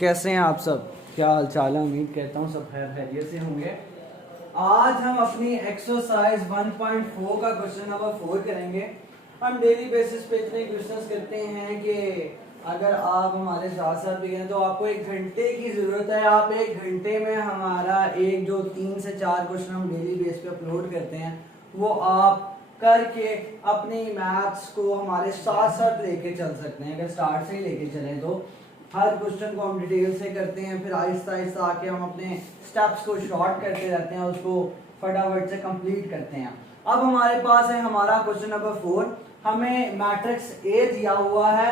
कैसे हैं आप सब? क्या हाल चाल है? उम्मीद करता हूँ सब खैरियत से होंगे। आज हम अपनी एक्सरसाइज 1.4 का क्वेश्चन नंबर 4 करेंगे। हम डेली बेसिस पे इतने क्वेश्चंस करते हैं कि अगर आप हमारे साथ साथ भी हैं तो आपको 1 घंटे की ज़रूरत है। आप 1 घंटे में हमारा एक जो 3 से 4 क्वेश्चन हम डेली बेस पे अपलोड करते हैं वो आप करके अपनी मैथ्स को हमारे साथ साथ लेके चल सकते हैं। अगर स्टार्ट से ही लेके चलें तो हर क्वेश्चन को हम डिटेल से करते हैं, फिर आहिस्ता आहिस्ता आके हम अपने स्टेप्स को शॉर्ट करते रहते हैं, उसको फटाफट से कंप्लीट करते हैं। अब हमारे पास है हमारा क्वेश्चन नंबर 4। हमें मैट्रिक्स ए दिया हुआ है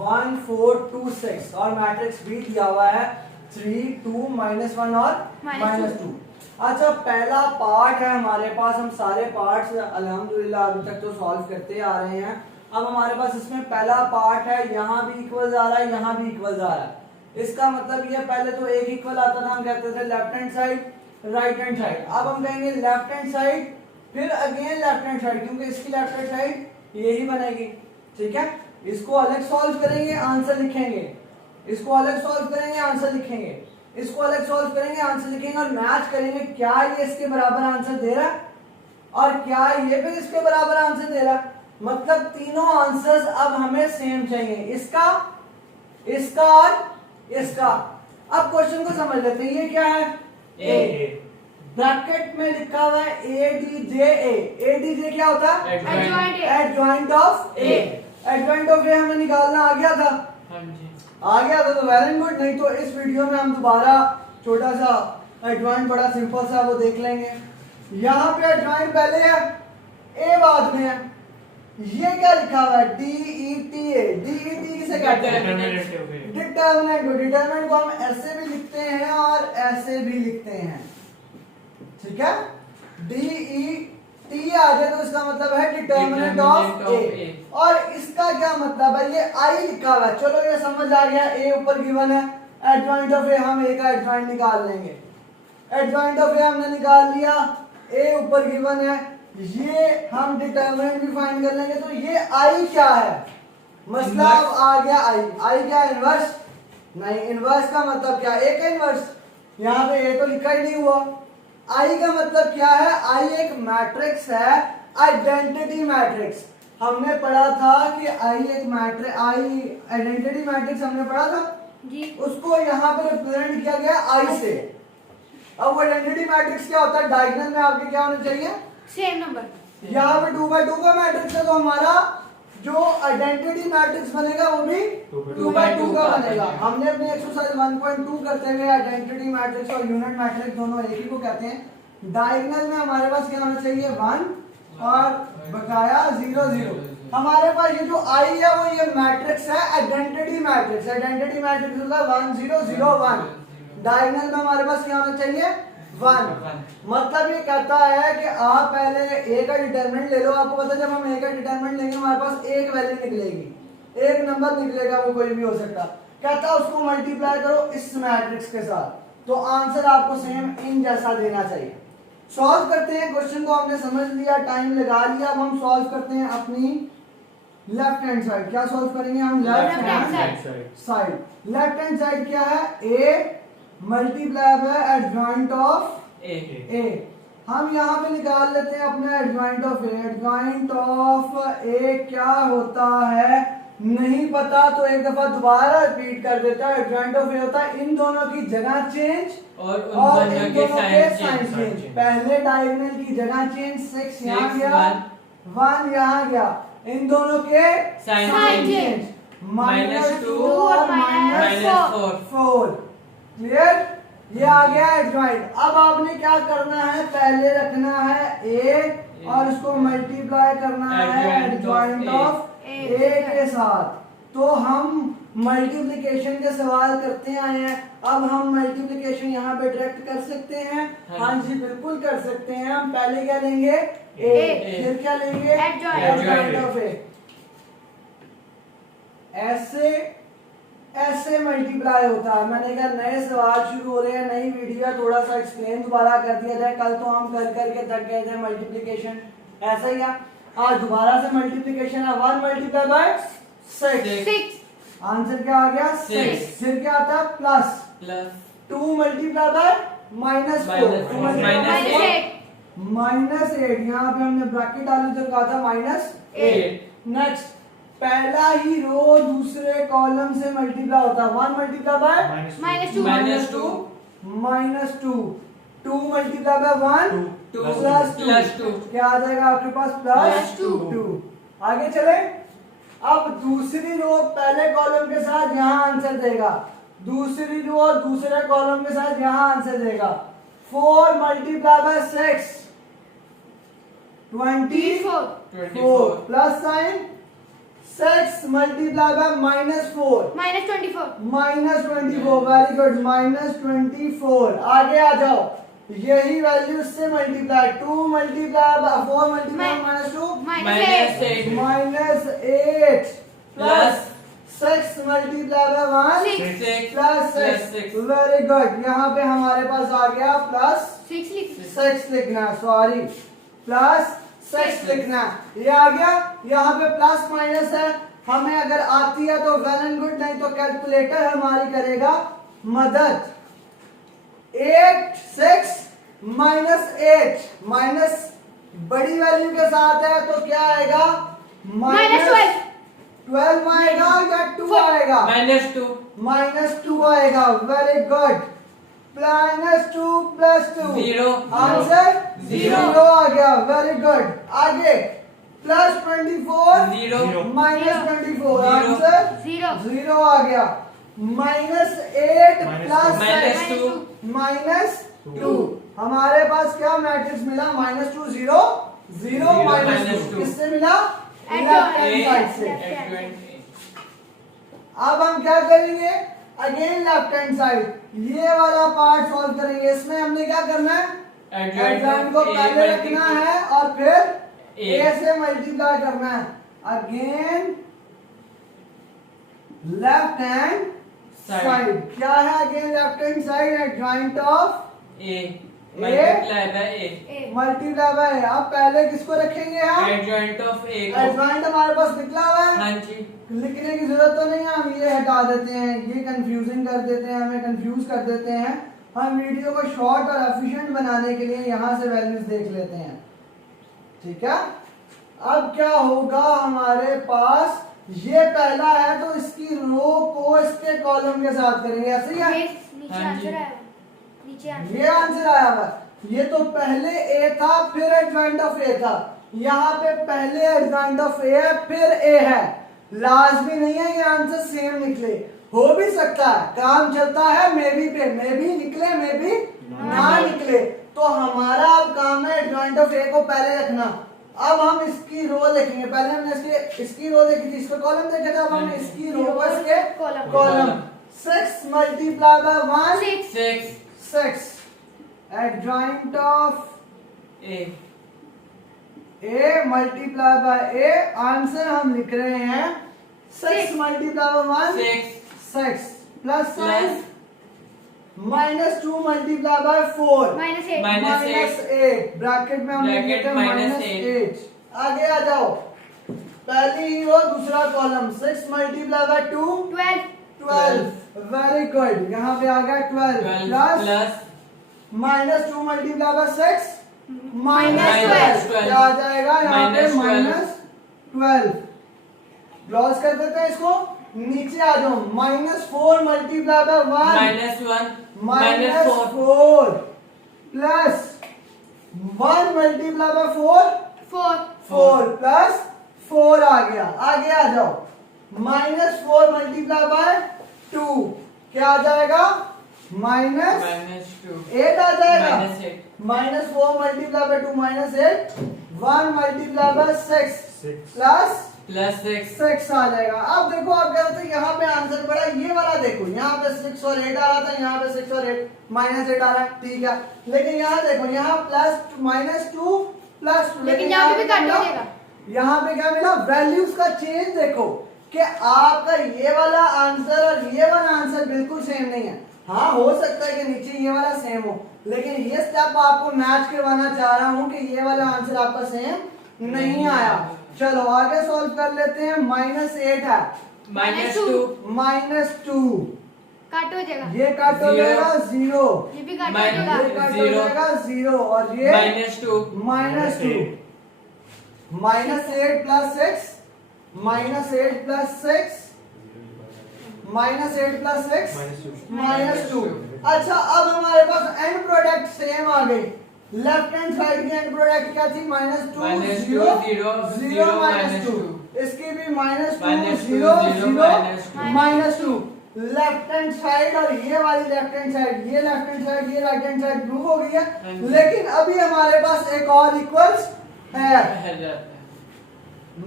1 4 2 6 और मैट्रिक्स बी दिया हुआ है 3 2 -1 और -2। अच्छा, पहला पार्ट है हमारे पास। हम सारे पार्ट्स अल्हम्दुलिल्लाह अभी तक तो सॉल्व करते आ रहे हैं। अब हमारे पास इसमें पहला पार्ट है, यहाँ भी इक्वल आ रहा है, यहाँ भी इक्वल आ रहा है। इसका मतलब ये पहले तो एक इक्वल आता था, हम कहते थे left hand side right hand side. अब हम कहेंगे लेफ्ट हैंड साइड फिर अगेन लेफ्ट हैंड साइड, क्योंकि इसकी लेफ्ट हैंड साइड यही बनेगी। ठीक है, इसको अलग सॉल्व करेंगे, आंसर लिखेंगे, इसको अलग सॉल्व करेंगे, आंसर लिखेंगे, इसको अलग सॉल्व करेंगे, आंसर लिखेंगे और मैच करेंगे क्या ये इसके बराबर आंसर दे रहा है और क्या ये फिर इसके बराबर आंसर दे रहा है। मतलब तीनों आंसर्स अब हमें सेम चाहिए, इसका, इसका और इसका। अब क्वेश्चन को समझ लेते हैं। ये क्या है? ए। ब्रैकेट में लिखा हुआ है ADJ। ADJ क्या होता है? Adjoint of A. Adjoint of A हमें निकालना आ गया था। हाँ जी, आ गया था तो वेरी गुड। नहीं तो इस वीडियो में हम दोबारा छोटा सा एडजॉइंट बड़ा सिंपल सा वो देख लेंगे। यहाँ पे एडजॉइंट पहले है, ए बाद में है। ये क्या लिखा हुआ है? DETA। DET किसे कहते हैं? डिटरमिनेंट को। डिटरमिनेंट को हम ऐसे भी लिखते हैं और ऐसे भी लिखते हैं। ठीक है, DET आ जाए तो इसका मतलब है डिटरमिनेंट ऑफ ए। और इसका क्या मतलब है? ये आई लिखा हुआ है। चलो ये समझ आ गया, ए ऊपर गिवन है, एडजॉइंट ऑफ ए हम ए का एडजॉइंट निकाल लेंगे। एडजॉइंट ऑफ ए हमने निकाल लिया, ए ऊपर गिवन है, ये हम डिटरमिनेंट भी फाइंड कर लेंगे। तो ये आई क्या है? मसला अब आ गया आई। आई क्या? इनवर्स? नहीं, इनवर्स का मतलब क्या? ए का इनवर्स। यहाँ पे ए तो लिखा ही नहीं हुआ। आई का मतलब क्या है? आई एक मैट्रिक्स है, आइडेंटिटी मैट्रिक्स। हमने पढ़ा था कि आई एक मैट्रिक्स, आई आइडेंटिटी मैट्रिक्स हमने पढ़ा था जी। उसको यहाँ पे रिप्रेजेंट किया गया आई से। अब वो आइडेंटिटी मैट्रिक्स क्या होता है? डायगोनल में आपके क्या होना चाहिए? Same number. यहाँ पे 2x2 का मैट्रिक्स है तो हमारा जो आइडेंटिटी मैट्रिक्स बनेगा वो भी 2x2 का बनेगा। हमने अपनी एक्सरसाइज 1.2 करते हुए आइडेंटिटी मैट्रिक्स और यूनिट मैट्रिक्स दोनों एक ही को कहते हैं। डायगोनल में हमारे पास क्या होना चाहिए? 1 और बकाया 0 0। हमारे पास ये जो आई है वो ये मैट्रिक्स है, आइडेंटिटी मैट्रिक्स। आइडेंटिटी मैट्रिक्स होगा 1 0 0 1। डायगोनल में हमारे पास क्या होना चाहिए? 1। मतलब ये कहता है कि आप पहले ए का डिटरमिनेंट ले लो। आपको पता है जब हम ए का डिटरमिनेंट लेंगे हमारे पास एक वैल्यू निकलेगी, एक नंबर निकलेगा, वो कोई भी हो सकता। कहता है उसको मल्टीप्लाई करो इस मैट्रिक्स के साथ तो आंसर आपको सेम इन जैसा देना चाहिए। सॉल्व करते हैं क्वेश्चन को। हमने समझ लिया, टाइम लगा लिया। अब हम सॉल्व करते हैं अपनी लेफ्ट हैंड साइड। क्या सॉल्व करेंगे हम? Left hand side. Left hand side क्या है? A multiply by adjoint of A. हम यहाँ पे निकाल लेते हैं अपना adjoint of A. Adjoint of A क्या होता है नहीं पता तो एक दफा दोबारा रिपीट कर देता है। एडजॉइंट ऑफ ए होता है इन दोनों की जगह चेंज और इन दोनों के साइन चेंज। पहले डायगोनल की जगह चेंज, 6 यहाँ गया, 1 यहाँ गया, इन दोनों के साइन चेंज, -2 और -4। क्लियर? ये आ गया एडजॉइंट। अब आपने क्या करना है? पहले रखना है ए और उसको मल्टीप्लाई करना है एडजॉइंट ऑफ ए के साथ। तो हम मल्टीप्लिकेशन के सवाल करते आए हैं। अब हम मल्टीप्लिकेशन यहाँ पे डायरेक्ट कर सकते हैं। हाँ जी बिल्कुल कर सकते हैं। हम पहले क्या लेंगे? ए। फिर क्या लेंगे? एडजॉइंट ऑफ ए। ऐसे ऐसे मल्टीप्लाई होता है। मैंने कहा नए सवाल शुरू हो रहे हैं, नई वीडियो, थोड़ा सा एक्सप्लेन दोबारा कर दिया जाए। कल तो हम कर करके थक गए थे मल्टीप्लिकेशन, ऐसा ही है। आज दोबारा से मल्टीप्लिकेशन है। 1 × 6 आंसर क्या आ गया 6। फिर क्या आता है प्लस 2 मल्टीप्लाई बाय -4 -8 यहाँ पे हमने ब्रैकेट डाली तो कहा था -8। नेक्स्ट पहला ही रो दूसरे कॉलम से मल्टीप्लाई होता है 1 multiply bye -2 2 multiply bye 1 plus 2 क्या आ जाएगा आपके पास +2। आगे चले। अब दूसरी रो पहले कॉलम के साथ यहाँ आंसर देगा, दूसरी रो दूसरे कॉलम के साथ यहाँ आंसर देगा। 4 multiply by 6 24 plus sign 6 multiply by -4 -24 very good -24। आगे आ जाओ, यही वैल्यू से multiply 2 multiply by 4 multiply -2 -8 plus 6 multiply by 1 plus 6 very good. यहाँ पे हमारे पास आ गया +6 लिखना है, सॉरी +6 लिखना है। ये आ गया, यहाँ पे प्लस माइनस है, हमें अगर आती है तो वेल एंड गुड, नहीं तो कैलकुलेटर हमारी करेगा मदद। 6 -8 माइनस बड़ी वैल्यू के साथ है तो क्या आएगा -12 आएगा या 2 आएगा -2 आएगा। वेरी गुड -2 + 2 0 आंसर 0 आ गया। Very good. आगे +24 0 -24 आंसर 0 आ गया। -8 + -2 हमारे पास क्या मैट्रिक्स मिला -2 0 0 -2 किससे मिला लेफ्ट हैंड साइड से। अब हम क्या करेंगे अगेन लेफ्ट हैंड साइड, ये वाला पार्ट सॉल्व करेंगे। इसमें हमने क्या करना है एडजॉइंट को पहले रखना है और फिर a से मल्टीप्लाई करना है। अगेन लेफ्ट हैंड साइड क्या है again left hand side adjoint of a multiply by a। अब पहले किसको रखेंगे हम एडजॉइंट ऑफ a को। एडजॉइंट हमारे पास निकला हुआ है, हाँ जी, लिखने की जरूरत तो नहीं है, हम ये हटा देते हैं, ये कंफ्यूजिंग कर देते हैं, हमें कंफ्यूज कर देते हैं। हम वीडियो को शॉर्ट और एफिशिएंट बनाने के लिए यहाँ से वैल्यूज देख लेते हैं। ठीक है, अब क्या होगा हमारे पास, ये पहला है तो इसकी रो को इसके कॉलम के साथ करेंगे, ऐसे ही है। ये आंसर आया हुआ, ये तो पहले a था फिर एडजॉइंट ऑफ a था, यहाँ पे पहले एडजॉइंट ऑफ a है फिर a है। लाजमी नहीं है ये आंसर सेम निकले, हो भी सकता है, काम चलता है मे बी पे, मे भी निकले मे भी ना निकले। तो हमारा अब काम है एडजॉइंट ऑफ a को पहले रखना। अब हम इसकी रो लिखेंगे, पहले हमने इसकी रो देखी थी, इसको कॉलम देखा था, अब हम इसकी रो को इसके column 6 multiply by 1 6 adjoint of a multiply by a। Answer हम लिख रहे हैं 6 multiply by 1 6 plus sign -2 multiply by 4 -8 bracket में हम लिखेंगे -8। आगे आ जाओ, पहली ही रो दूसरा column 6 multiply by 2 12 very good. यहाँ पे आ गया 12 प्लस -2 मल्टीप्लाई बाय 6 -12 क्या आ जाएगा यहाँ पे -12। लॉस कर देते हैं इसको, नीचे आ जाओ -4 multiply by 1 -4 plus 1 multiply by 4 plus 4 आ गया। आगे आ जाओ -4 मल्टीप्लाई बाय 2 क्या आ जाएगा -8 आ जाएगा। -4 multiply by 2 -8 1 multiply by 6 plus 6 आ जाएगा। अब देखो आप कह रहे थे यहाँ पे आंसर बड़ा, ये वाला देखो यहाँ पे 6 और 8 आ रहा था, यहाँ पे 6 और 8 -8 आ रहा है, ठीक है। लेकिन यहाँ देखो यहाँ -2 प्लस 2, लेकिन यहाँ पे भी कट हो जाएगा। यहाँ पे क्या मिला वैल्यूज का चेंज देखो कि आपका ये वाला आंसर और ये वाला आंसर बिल्कुल सेम नहीं है। हाँ हो सकता है कि नीचे ये वाला सेम हो, लेकिन ये स्टेप आपको मैच करवाना चाह रहा हूँ कि ये वाला आंसर आपका सेम नहीं आया। चलो आगे सॉल्व कर लेते हैं। -8 है -2 -2 काट हो जाएगा। ये काट हो Zero. जाएगा 0, ये भी काट हो Minus जाएगा। ये काट हो Zero. जाएगा 0 और ये -2 -2 -8 प्लस 6 -8 प्लस 6 -8 प्लस 6 -2। अच्छा अब हमारे पास एंड प्रोडक्ट सेम आ गई। लेफ्ट हैंड साइड की एंड प्रोडक्ट क्या थी? -2 0 0 -2। इसकी भी -2 0 0 -2। लेफ्ट हैंड साइड और ये वाली लेफ्ट हैंड साइड, ये लेफ्ट हैंड साइड, ये राइट हैंड साइड प्रूव हो गई है। लेकिन अभी हमारे पास एक और इक्वल्स है।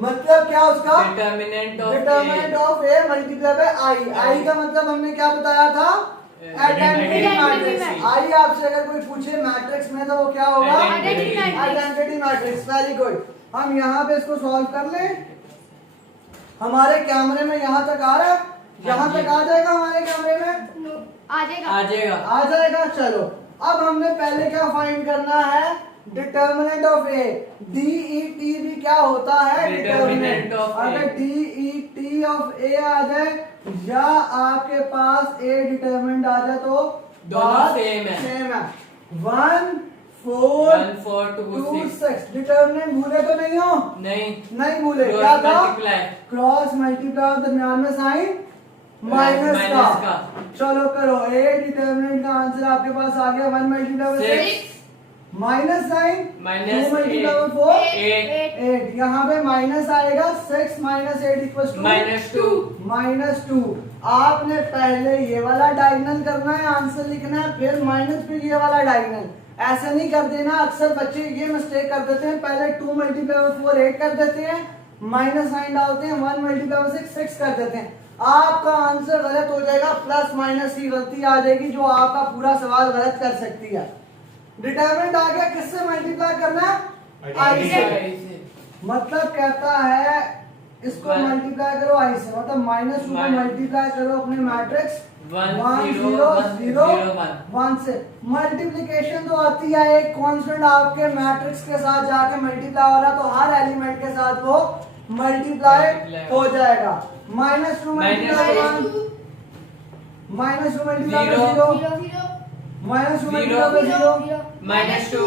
मतलब क्या उसका? Determinant of A multiply by I. I का मतलब हमने क्या बताया था? Identity matrix. आई आपसे अगर कोई पूछे मैट्रिक्स में तो वो क्या होगा? Identity matrix. Very good. हम यहाँ पे इसको सॉल्व कर लें। हमारे कैमरे में यहाँ तक आ रहा है? यहाँ तक आ जाएगा हमारे कैमरे में? आ जाएगा। चलो अब हमने पहले क्या फाइंड करना है? Determinant of A. DET भी क्या होता है? डिटर्मिनेंट। अगर DET ऑफ ए आ जाए या आपके पास ए डिटर्मिनेंट आ जाए तो दोनों सेम है। 1 4 2 6। डिटर्मिनेंट भूले तो नहीं हो? नहीं भूले। क्या था? क्रॉस मल्टीप्लाई और दरम्यान में साइन माइनस का। चलो करो। ए डिटर्मिनेंट का आंसर आपके पास आ गया 1 multiply by 6 minus sign -2 multiply by 4 8। यहाँ पे माइनस आएगा। 6 - 8 इक्वल्स टू -2। आपने पहले ये वाला डायगोनल करना है, आंसर लिखना है, फिर माइनस फिर ये वाला डायगोनल। ऐसा नहीं कर देना। अक्सर बच्चे ये मिस्टेक कर देते हैं, पहले 2 मल्टीप्लाई बाय 4 8 कर देते हैं, माइनस साइन डालते हैं, 1 मल्टीप्लाई बाय 6 कर देते हैं। आपका आंसर गलत हो जाएगा। प्लस माइनस की गलती आ जाएगी जो आपका पूरा सवाल गलत कर सकती है। डिटरमिनेंट आ गया, किससे मल्टीप्लाई करना है? आई से। मतलब कहता है इसको मल्टीप्लाई करो आई से, मतलब -2 को मल्टीप्लाई करो अपने मैट्रिक्स 1 0 0 1 से। मल्टीप्लिकेशन तो आती है एक कांस्टेंट आपके मैट्रिक्स के साथ जाके मल्टीप्लाई हो रहा तो हर एलिमेंट के साथ वो मल्टीप्लाई हो जाएगा। -2 मल्टीप्लाई 1 -2 मल्टीप्लाई 0 -2 मल्टीप्लाई 0 -2।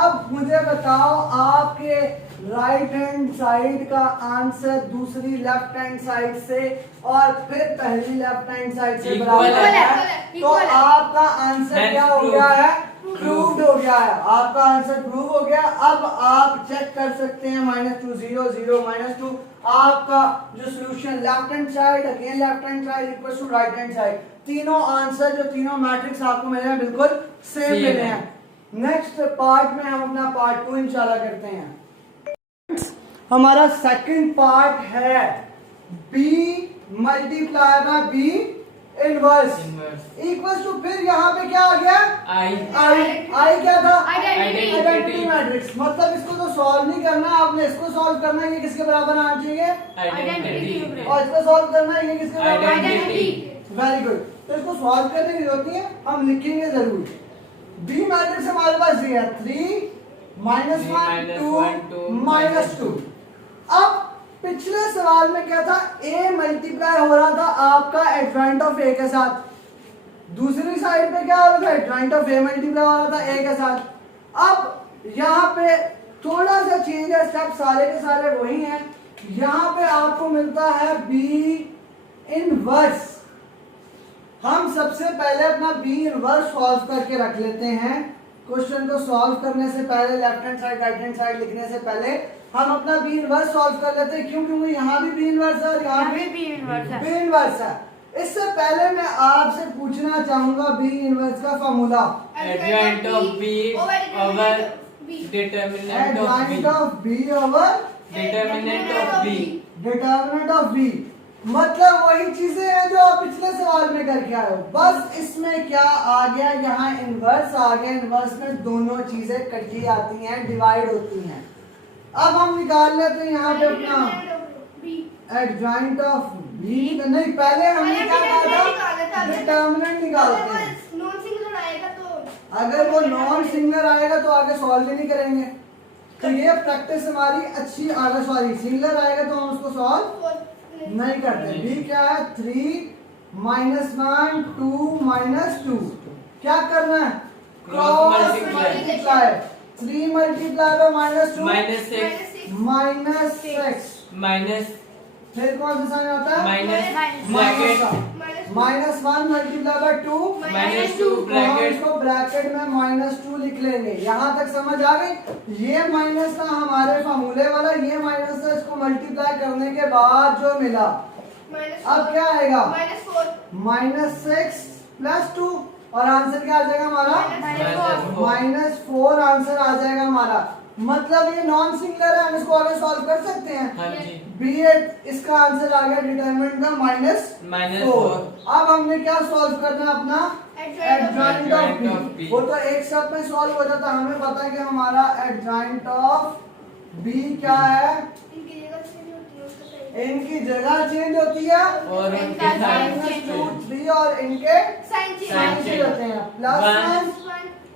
अब मुझे बताओ आपके राइट हैंड साइड का आंसर दूसरी लेफ्ट हैंड साइड से और फिर पहली लेफ्ट हैंड साइड से बराबर है, तो आपका आंसर क्या हो गया है? प्रूव्ड हो गया है। आपका आंसर प्रूव हो गया। अब आप चेक कर सकते हैं -2 0 0 -2 आपका जो solution left hand side again left hand side equal to right hand side. तीनों आंसर जो तीनों मैट्रिक्स आपको मिले हैं बिल्कुल सेम मिले हैं। नेक्स्ट पार्ट में हम अपना पार्ट 2 इंशाल्लाह करते हैं। हमारा सेकंड पार्ट है B multiply by B inverse equals to, फिर यहाँ पे क्या आ गया? आई क्या था? Identity matrix. मतलब इसको तो सॉल्व नहीं करना आपने, इसको सॉल्व करना है। ये किसके बराबर आना चाहिए? आइडेंटिटी। और इसको सॉल्व करना है, ये किसके बराबर? आइडेंटिटी। Very good. तो इसको सॉल्व करने की जरूरत नहीं है, हम लिखेंगे जरूर। B मैट्रिक्स हमारे पास ये है 3 -1 2 -2। अब पिछले सवाल में क्या था? A मल्टीप्लाई हो रहा था आपका एडजॉइंट ऑफ A के साथ, दूसरी साइड पे क्या हो रहा था? एडजॉइंट ऑफ A मल्टीप्लाई हो रहा था A के साथ। अब यहाँ पे थोड़ा सा चेंज है, स्टेप सारे के सारे वही हैं। यहाँ पे आपको मिलता है B इनवर्स। हम सबसे पहले अपना B इनवर्स सॉल्व करके रख लेते हैं। क्वेश्चन को सॉल्व करने से पहले left hand side right hand side लिखने से पहले हम अपना B इनवर्स सॉल्व कर लेते हैं, क्यों? क्योंकि यहाँ भी B इनवर्स है और यहाँ भी B इनवर्स है। इससे पहले मैं आपसे पूछना चाहूंगा B इनवर्स का formula. Adjoint of B over determinant of B over determinant of B। मतलब वही चीजें हैं जो आप पिछले सवाल में करके आए हो, बस इसमें क्या आ गया? यहाँ इनवर्स आ गया। इनवर्स में दोनों चीजें कटी आती हैं, डिवाइड होती हैं। अब हम निकाल लेते हैं यहाँ पे अपना एडजॉइंट ऑफ B। नहीं, पहले हमने क्या कहा था? डिटर्मिनेंट निकालते हैं। अगर वो नॉन सिंगुलर आएगा तो आगे सॉल्व ही नहीं करेंगे। तो ये प्रैक्टिस हमारी अच्छी आगे, सॉरी सिंगुलर आएगा तो हम उसको सॉल्व नहीं करते। बी क्या है 3 -1 2 -2 क्या करना है क्रॉस मल्टीप्लाई 3 मल्टीप्लाई बाय -2 -6 फिर कौन सा साइन आता है -1 मल्टीप्लाई बाय 2 हम इसको ब्रैकेट में -2 लिख लेंगे। यहाँ तक समझ आ गई। ये माइनस था हमारे फार्मूले वाला, ये माइनस था, इसको मल्टीप्लाई करने के बाद जो मिला अब क्या आएगा -6 + 2 और आंसर क्या आ जाएगा हमारा -4 आंसर आ जाएगा हमारा। मतलब ये नॉन सिंगुलर है, हम इसको आगे सॉल्व कर सकते हैं। हाँ जी। B8 इसका आंसर आ गया डिटरमिनेंट का -4। अब हमने क्या सॉल्व करना है अपना एडजॉइंट ऑफ B। वो तो एक स्टेप में सॉल्व हो जाता, हमें पता है कि हमारा एडजॉइंट ऑफ B क्या है, इनकी जगह चेंज होती है और इनके साइन -2 3 और इनके साइन चेंज होते हैं +1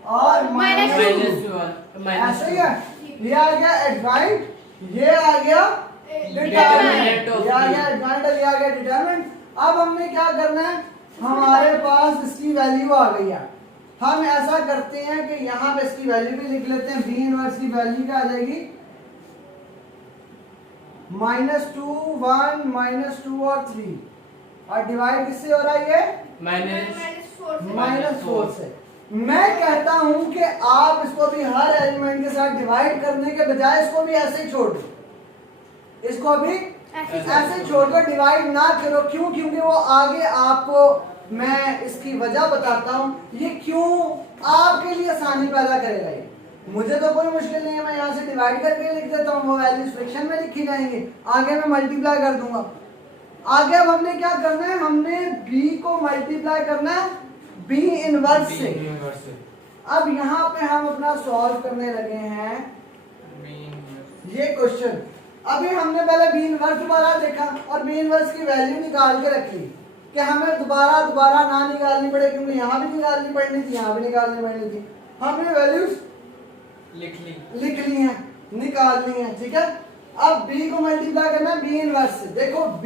और -2 ऐसे ही है। ये आ गया एडजॉइंट, ये आ गया डिटरमिनेंट, ये आ गया एडजॉइंट और ये आ गया डिटरमिनेंट। अब हमने क्या करना है, हमारे पास इसकी वैल्यू आ गई है। हम ऐसा करते हैं कि यहाँ पे इसकी वैल्यू भी लिख लेते हैं। B इनवर्स की वैल्यू क्या आ जाएगी -2 1 -2 और 3 और डिवाइड किससे हो रहा है ये -4 से। मैं कहता हूं कि आप इसको भी हर एलिमेंट के साथ डिवाइड करने के बजाय इसको भी ऐसे ही छोड़ दो, इसको भी ऐसे छोड़ दो, डिवाइड ना करो। क्यों? क्योंकि वो आगे आपको मैं इसकी वजह बताता हूं ये क्यों आपके लिए आसानी पैदा करेगा। ये मुझे तो कोई मुश्किल नहीं है, मैं यहाँ से डिवाइड करके लिख देता हूँ, वो वैल्यूज फ्रैक्शन में लिखी जाएंगी, आगे मैं मल्टीप्लाई कर दूंगा। आगे अब हमने क्या करना है, हमने b को मल्टीप्लाई करना है b इनवर्स से। अब यहाँ पे हम अपना सॉल्व करने लगे हैं ये क्वेश्चन। अभी हमने पहले b इनवर्स दोबारा देखा और b इनवर्स की वैल्यू निकाल के रखी कि हमें दोबारा ना निकालनी पड़े, क्योंकि यहाँ भी निकालनी पड़नी थी, यहाँ भी निकालनी पड़नी थी। हमने वैल्यूज लिख ली हैं, निकाल ली हैं, ठीक है। अब b को मल्टीप्लाई करना है b इनवर्स से। देखो b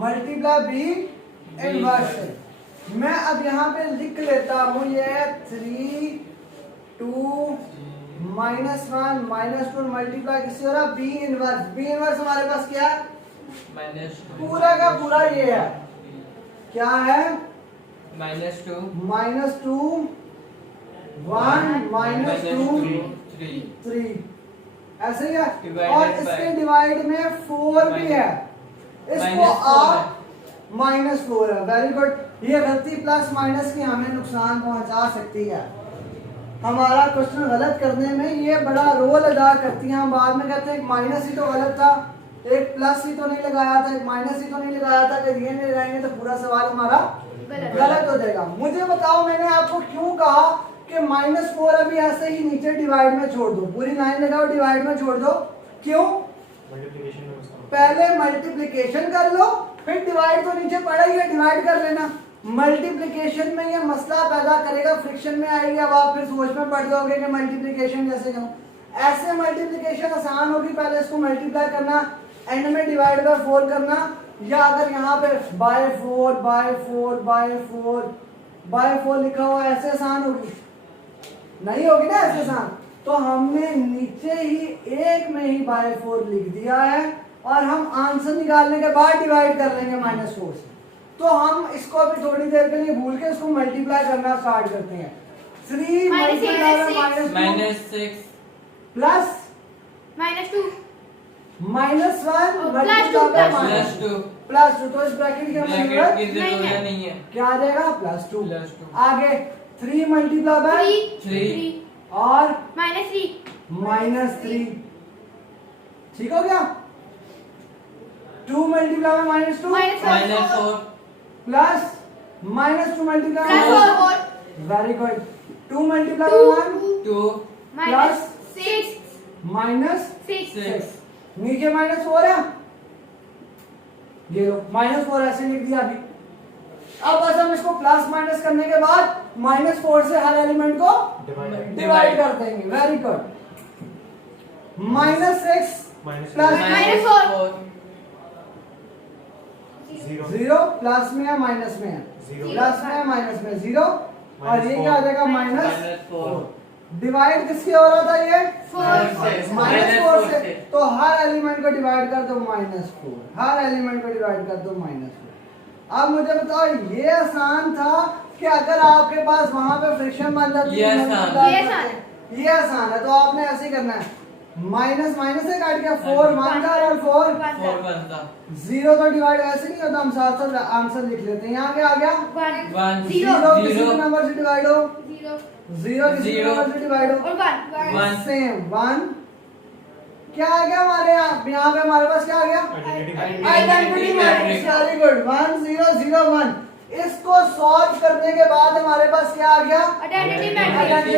मल्टीप्लाई b इनवर्स से। मैं अब यहाँ पे लिख लेता हूँ ये 3 2 -1 -2 मल्टीप्लाई किससे हो रहा है b इनवर्स। b इनवर्स हमारे पास क्या है पूरा का पूरा ये है, क्या है -2 1 -2 3 ऐसे ही है। और इसके डिवाइड में 4 भी है, इसको आप -4 है। Very good. ये गलती प्लस माइनस की हमें नुकसान पहुंचा सकती है। हमारा क्वेश्चन गलत करने में ये बड़ा रोल अदा करती है। हम बाद में कहते हैं एक माइनस ही तो गलत था, एक प्लस ही तो नहीं लगाया था, एक माइनस ही तो नहीं लगाया था, अगर ये नहीं लगाएंगे तो पूरा सवाल हमारा गलत हो जाएगा। मुझे बताओ मैंने आपको क्यों कहा कि -4 अभी ऐसे ही नीचे डिवाइड में छोड़ दो, पूरी लाइन लगाओ डिवाइड में छोड़ दो। क्यों? पहले मल्टीप्लिकेशन कर लो, फिर डिवाइड तो नीचे पड़ा ही है, डिवाइड कर लेना। मल्टीप्लिकेशन में ये मसला पैदा करेगा, फ्रिक्शन में आएगी। अब आप फिर सोच में पड़ जाओगे कि मल्टीप्लिकेशन कैसे करूं। ऐसे मल्टीप्लिकेशन आसान होगी, पहले इसको मल्टीप्लाई करना, एंड में डिवाइड बाय 4 करना, या अगर यहाँ पे बाय 4 लिखा हुआ ऐसे आसान होगी? नहीं होगी ना ऐसे आसान। तो हमने नीचे ही एक में ही बाय 4 लिख दिया है और हम आंसर निकालने के बाद डिवाइड कर लेंगे -4 से। तो हम इसको अभी थोड़ी देर के लिए भूल के इसको मल्टीप्लाई करना स्टार्ट करते हैं। 3 multiply by -6 plus -2 -1 multiply bye +2 तो इस ब्रैकेट की हमें जरूरत नहीं है। क्या आ जाएगा +2। आगे 3 मल्टीप्लाई बाय 3 और -3 ठीक हो गया। 2 multiply bye -2 -4 plus -2 multiply +4 very good. 2 multiply bye 1 2 plus -6 -6 नीचे -4 है, ये लो -4 ऐसे लिख दिया अभी। अब बस हम इसको प्लस माइनस करने के बाद -4 से हर एलिमेंट को डिवाइड कर देंगे। Very good. -6 प्लस -4 0 प्लस में या माइनस में है? प्लस में या माइनस में? 0 और ये क्या आ जाएगा -4। डिवाइड किससे हो रहा था ये? -4 से। तो हर एलिमेंट को डिवाइड कर दो -4, हर एलिमेंट को डिवाइड कर दो -4। अब मुझे बताओ ये आसान था कि अगर आपके पास वहां पे फ्रिक्शन बन जाती ये आसान है। तो आपने ऐसे ही करना है, माइनस माइनस से काट के 4 1 का और 4 0 तो डिवाइड ऐसे नहीं होता, हम साथ साथ आंसर लिख लेते हैं। यहाँ क्या आ गया? 0 किसी भी नंबर से डिवाइड हो, 0 किसी भी नंबर से डिवाइड हो और 1 सेम 1। क्या आ गया हमारे यहाँ पे हमारे पास क्या आ गया? Identity matrix. Very good, 1 0 0 1। इसको सॉल्व करने के बाद हमारे पास क्या आ गया? Identity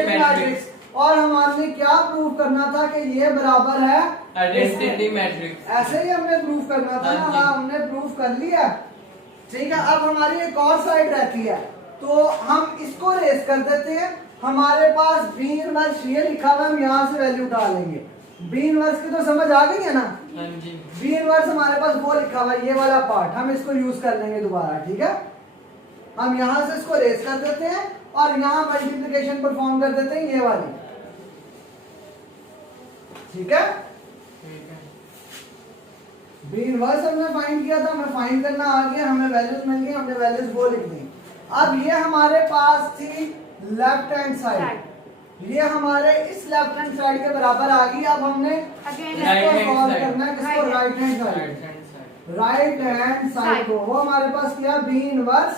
matrix. और हमने क्या प्रूव करना था कि ये बराबर है आइडेंटिटी मैट्रिक्स। ऐसे ही हमने प्रूव करना था ना। हाँ, हमने प्रूव कर लिया। ठीक है, अब हमारी एक और साइड रहती है, तो हम इसको रेस कर देते हैं। हमारे पास बी इनवर्स ये लिखा हुआ है, हम यहाँ से वैल्यू डाल लेंगे। बी इनवर्स की तो समझ आ गई है ना? बी इनवर्स हमारे पास वो लिखा हुआ है, ये वाला पार्ट हम इसको यूज कर लेंगे दोबारा। ठीक है, हम यहाँ से इसको रेस कर देते हैं और यहाँ मल्टीप्लिकेशन परफॉर्म कर देते हैं, ये वाली। ठीक है, बी इनवर्स हमने फाइंड किया था, हमें फाइंड करना आ गया, हमें वैल्यूज मिल गई, हमने वैल्यूज वो लिख दी। अब ये हमारे पास थी लेफ्ट हैंड साइड, ये हमारे इस लेफ्ट हैंड साइड के बराबर आ गई। अब हमने इसको सॉल्व करना है, किसको? Right hand side. Right hand side को वो हमारे पास क्या? B inverse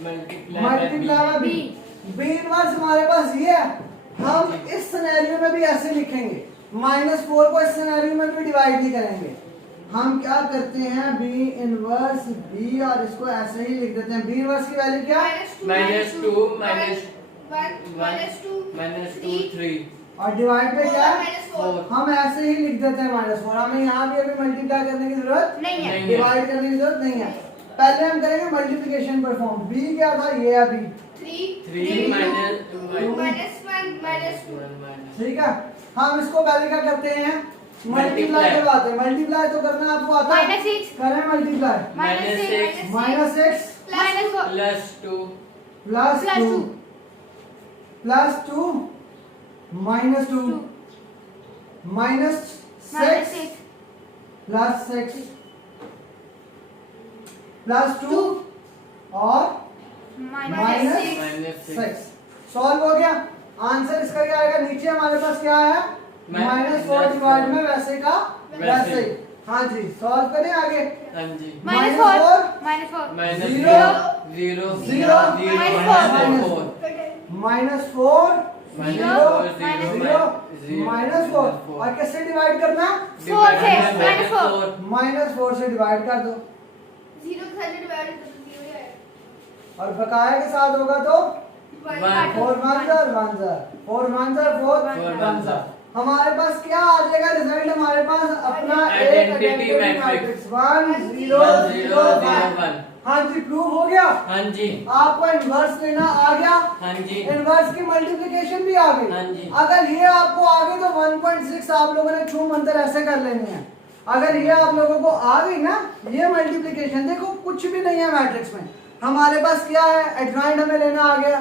multiply B. B inverse हमारे पास ये है। हम इस सिनेरियो में भी ऐसे लिखेंगे, -4 को इस सिनेरियो में भी डिवाइड नहीं करेंगे। हम क्या करते हैं, बी इनवर्स बी, और इसको ऐसे ही लिख देते हैं। बी इनवर्स की वैल्यू क्या? -2 -2 3 और डिवाइड पे क्या? 4 हम ऐसे ही लिख देते हैं -4। हमें यहाँ भी अभी मल्टीप्लाई करने की जरूरत नहीं है, डिवाइड करने की जरूरत नहीं है। पहले हम करेंगे मल्टीप्लिकेशन परफॉर्म। बी क्या था? ये है बी। 3 ठीक है, हम इसको पहले क्या करते हैं? मल्टीप्लाई करवाते हैं। मल्टीप्लाई तो करना आपको आता है? -6 करें मल्टीप्लाई। -6 -6 -4 +2 प्लस 2 -2 -6 +6 +2 और -6। सॉल्व हो गया। आंसर इसका क्या आएगा? नीचे हमारे पास क्या है? -4 डिवाइड में वैसे का वैसे। हाँ जी, सॉल्व करें आगे। -4 0 -4 और किससे डिवाइड करना? 4 से -4 से डिवाइड कर दो, 0 के साथ डिवाइड कर दो, 0 है। और बकाया के साथ होगा तो 1 4 1 4 हमारे पास क्या आ जाएगा रिजल्ट? हमारे पास अपना एक आइडेंटिटी मैट्रिक्स मैट्रिक्स 1 0 0 1। 1। हाँ जी, प्रूव हो गया। हाँ जी, आपको इनवर्स लेना आ गया, हाँ जी, इनवर्स की मल्टीप्लिकेशन भी आ हाँ गई। जी। अगर ये आपको आ गई तो 1.6 आप लोगों ने छूम अंतर ऐसे कर लेनी है। अगर ये आप लोगों को आ गई ना, ये मल्टीप्लिकेशन, देखो कुछ भी नहीं है मैट्रिक्स में। हमारे पास क्या है? एडजॉइंट हमें लेना आ गया,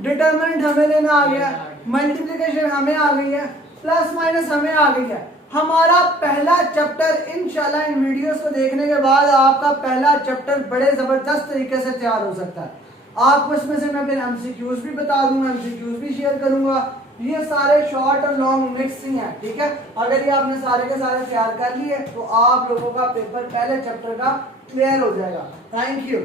डिटरमिनेंट हमें लेना आ गया, मल्टीप्लिकेशन हमें आ गई है, प्लस माइनस हमें आ गई है। हमारा पहला चैप्टर इंशाल्लाह इन वीडियोस को देखने के बाद आपका पहला चैप्टर बड़े जबरदस्त तरीके से तैयार हो सकता है। आपको इसमें से मैं फिर एमसीक्यूज भी बता दूंगा, एमसीक्यूज भी शेयर करूंगा। ये सारे शॉर्ट और लॉन्ग मिक्स ही हैं, ठीक है। अगर ये आपने सारे के सारे तैयार कर लिए तो आप लोगों का पेपर पहले चैप्टर का क्लियर हो जाएगा। Thank you.